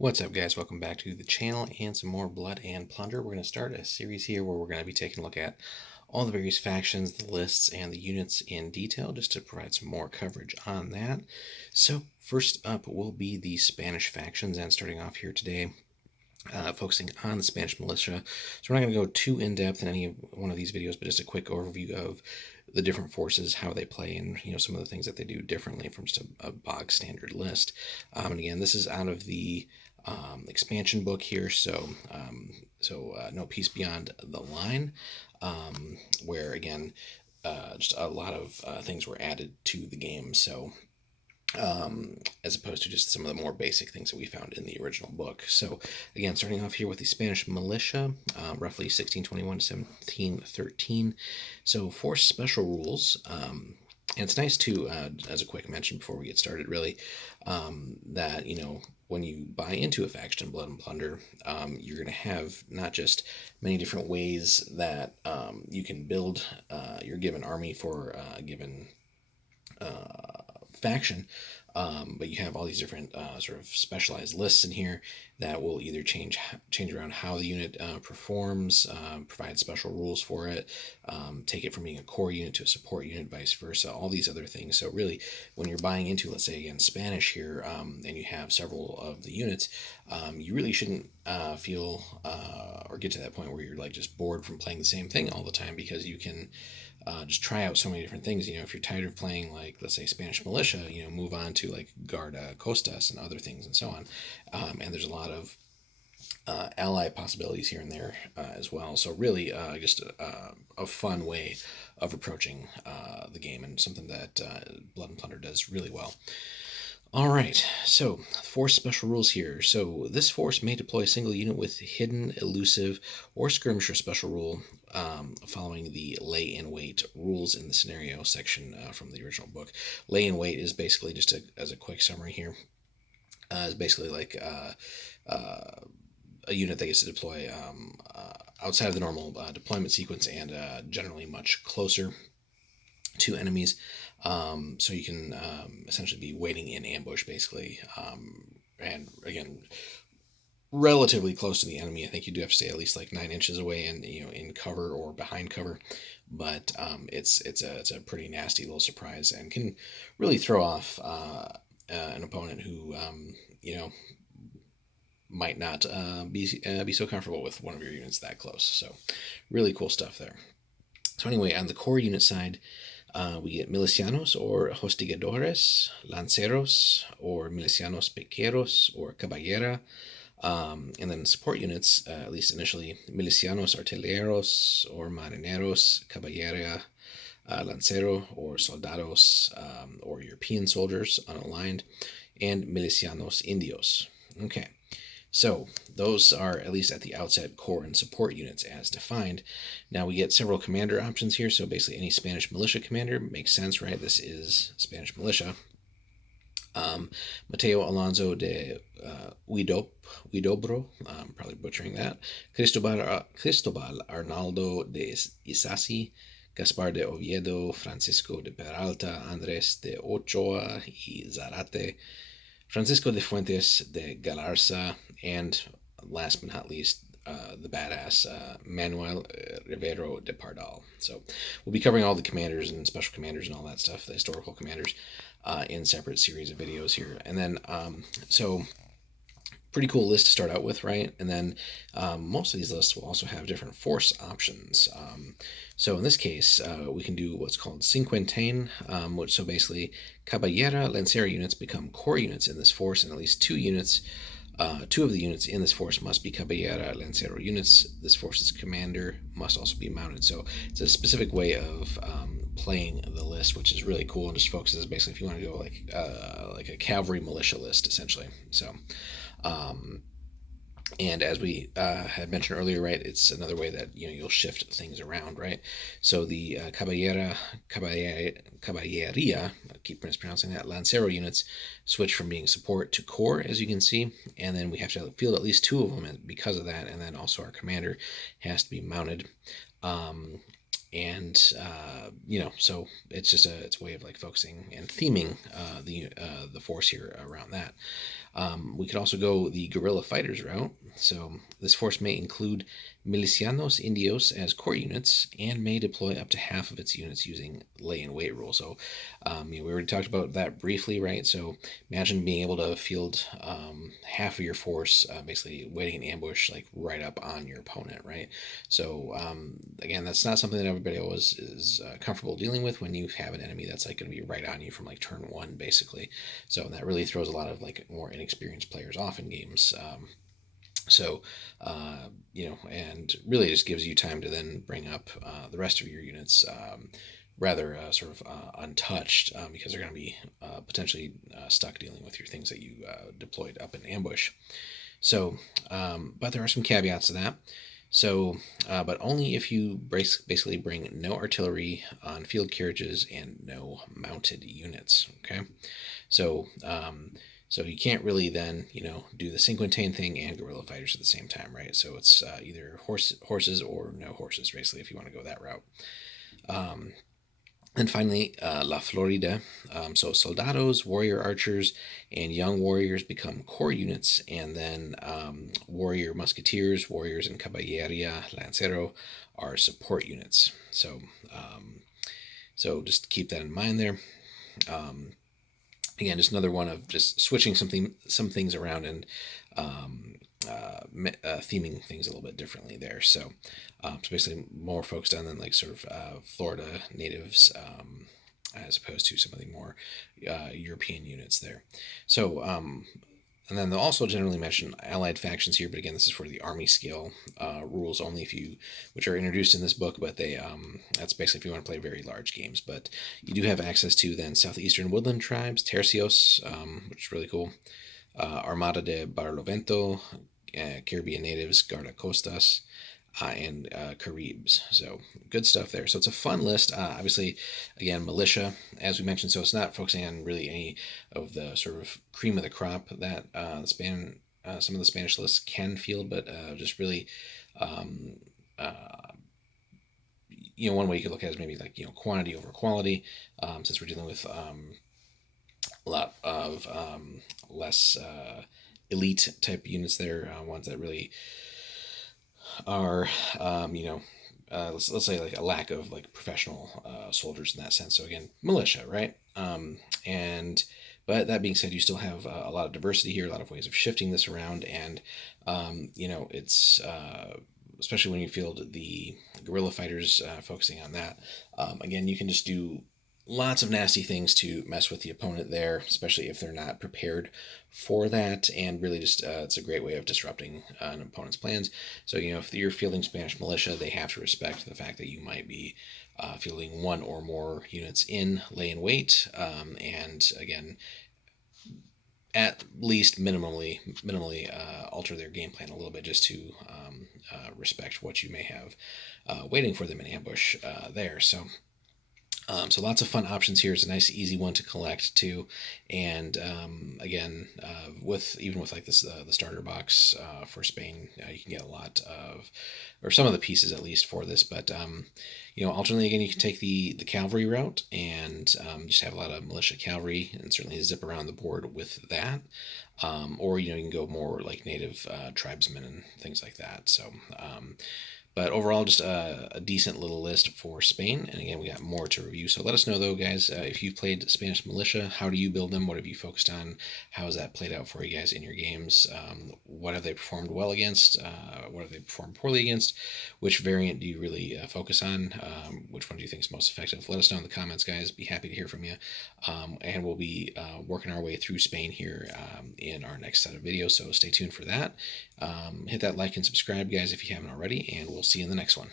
What's up, guys? Welcome back to the channel and some more Blood and Plunder. We're going to start a series here where we're going to be taking a look at all the various factions, the lists, and the units in detail, just to provide some more coverage on that. So first up will be the Spanish factions, and starting off here today, focusing on the Spanish Militia. So we're not going to go too in-depth in any one of these videos, but just a quick overview of the different forces, how they play, and some of the things that they do differently from just a bog standard list. And again, this is out of the expansion book here, so No Peace Beyond the Line, where again, just a lot of things were added to the game. So as opposed to just some of the more basic things that we found in the original book. So again, starting off here with the Spanish Militia, roughly 1621 to 1713. So 4 special rules. And it's nice to, as a quick mention before we get started, really, that, when you buy into a faction in Blood and Plunder, you're going to have not just many different ways that you can build your given army for a given faction, but you have all these different sort of specialized lists in here that will either change around how the unit performs, provide special rules for it, take it from being a core unit to a support unit, vice versa, all these other things. So really, when you're buying into, let's say again, Spanish here, and you have several of the units, you really shouldn't feel or get to that point where you're like just bored from playing the same thing all the time, because you can just try out so many different things. If you're tired of playing, like, let's say Spanish Militia, move on to like Guarda Costas and other things and so on. And there's a lot of ally possibilities here and there as well. So really just a fun way of approaching the game, and something that Blood and Plunder does really well. All right, so 4 special rules here. So this force may deploy a single unit with hidden, elusive, or skirmisher special rule, following the lay in wait rules in the scenario section from the original book. Lay in wait is basically, just as a quick summary here, is basically like a unit that gets to deploy outside of the normal deployment sequence, and generally much closer to enemies, so you can essentially be waiting in ambush, basically, and again, relatively close to the enemy. I think you do have to stay at least like 9 inches away, and in cover or behind cover, but it's a pretty nasty little surprise, and can really throw off an opponent who might not be so comfortable with one of your units that close. So really cool stuff there. So anyway, on the core unit side, we get milicianos or hostigadores, lanceros or milicianos pequeros or caballera, and then support units, at least initially, milicianos artilleros or marineros, caballera, lancero or soldados, or European soldiers unaligned, and milicianos indios. Okay. So those are, at least at the outset, core and support units as defined. Now we get several commander options here. So basically any Spanish militia commander makes sense, right? This is Spanish militia. Mateo Alonso de Huidobro, probably butchering that. Cristobal Arnaldo de Isasi, Gaspar de Oviedo, Francisco de Peralta, Andrés de Ochoa y Zarate, Francisco de Fuentes de Galarza, and last but not least, the badass Manuel Rivero de Pardal. So we'll be covering all the commanders and special commanders and all that stuff, the historical commanders, in separate series of videos here. And then, so pretty cool list to start out with, right? And then most of these lists will also have different force options. So in this case, we can do what's called cinquentaine, which, so basically caballera lancero units become core units in this force, and at least 2 of the units in this force must be caballera lancero units. This force's commander must also be mounted. So it's a specific way of playing the list, which is really cool, and just focuses basically if you want to go like a cavalry militia list, essentially. So and as we had mentioned earlier, right, it's another way that you'll shift things around, right? So the caballeria, I keep mispronouncing that, lancero units switch from being support to core, as you can see, and then we have to field at least 2 of them because of that, and then also our commander has to be mounted. So it's just it's a way of like focusing and theming the force here around that. We could also go the guerrilla fighters route. So this force may include milicianos indios as core units and may deploy up to half of its units using lay in wait rule. So we already talked about that briefly, right? So imagine being able to field half of your force basically waiting in ambush like right up on your opponent, right? So again, that's not something that everybody always is comfortable dealing with when you have an enemy that's like going to be right on you from like turn one, basically. So that really throws a lot of like more inexperienced players off in games. So, and really just gives you time to then bring up the rest of your units rather untouched because they're going to be potentially stuck dealing with your things that you deployed up in ambush. So, but there are some caveats to that. So, but only if you basically bring no artillery on field carriages and no mounted units. Okay, so so you can't really then do the cinquantain thing and guerrilla fighters at the same time, right? So it's either horses or no horses, basically, if you want to go that route. And finally, La Florida. So soldados, warrior archers, and young warriors become core units, and then warrior musketeers, warriors and caballeria, lancero are support units. So just keep that in mind there. Again, just another one of just switching some things around and theming things a little bit differently there. So basically more focused on like sort of Florida natives as opposed to some of the more European units there. So and then they'll also generally mention allied factions here, but again, this is for the army scale rules only, which are introduced in this book. But that's basically if you want to play very large games. But you do have access to then southeastern woodland tribes, tercios, which is really cool. Armada de Barlovento, Caribbean natives, guardacostas, and Caribs. So good stuff there. So it's a fun list. Obviously, again, militia, as we mentioned. So it's not focusing on really any of the sort of cream of the crop that some of the Spanish lists can field, but just really, one way you could look at it is maybe like quantity over quality, since we're dealing with a lot of less elite type units there, ones that really are, let's say like a lack of like professional soldiers in that sense. So again, militia, right? And but that being said, you still have a lot of diversity here, a lot of ways of shifting this around, and it's especially when you field the guerrilla fighters, focusing on that. Again, you can just do lots of nasty things to mess with the opponent there, especially if they're not prepared for that. And really, just it's a great way of disrupting an opponent's plans. So if you're fielding Spanish militia, they have to respect the fact that you might be fielding one or more units in lay in wait, and again, at least minimally alter their game plan a little bit just to respect what you may have waiting for them in ambush there. So lots of fun options here. It's a nice, easy one to collect too, and again, with like this the starter box for Spain, you can get a lot of, or some of the pieces at least for this. But alternately, again, you can take the cavalry route and just have a lot of militia cavalry, and certainly zip around the board with that. Or you can go more like native tribesmen and things like that. So. But overall, just a decent little list for Spain. And again, we got more to review. So let us know, though, guys, if you've played Spanish Militia, how do you build them? What have you focused on? How has that played out for you guys in your games? What have they performed well against? What have they performed poorly against? Which variant do you really focus on? Which one do you think is most effective? Let us know in the comments, guys. Be happy to hear from you. And we'll be working our way through Spain here in our next set of videos. So stay tuned for that. Hit that like and subscribe, guys, if you haven't already. And we'll see you in the next one.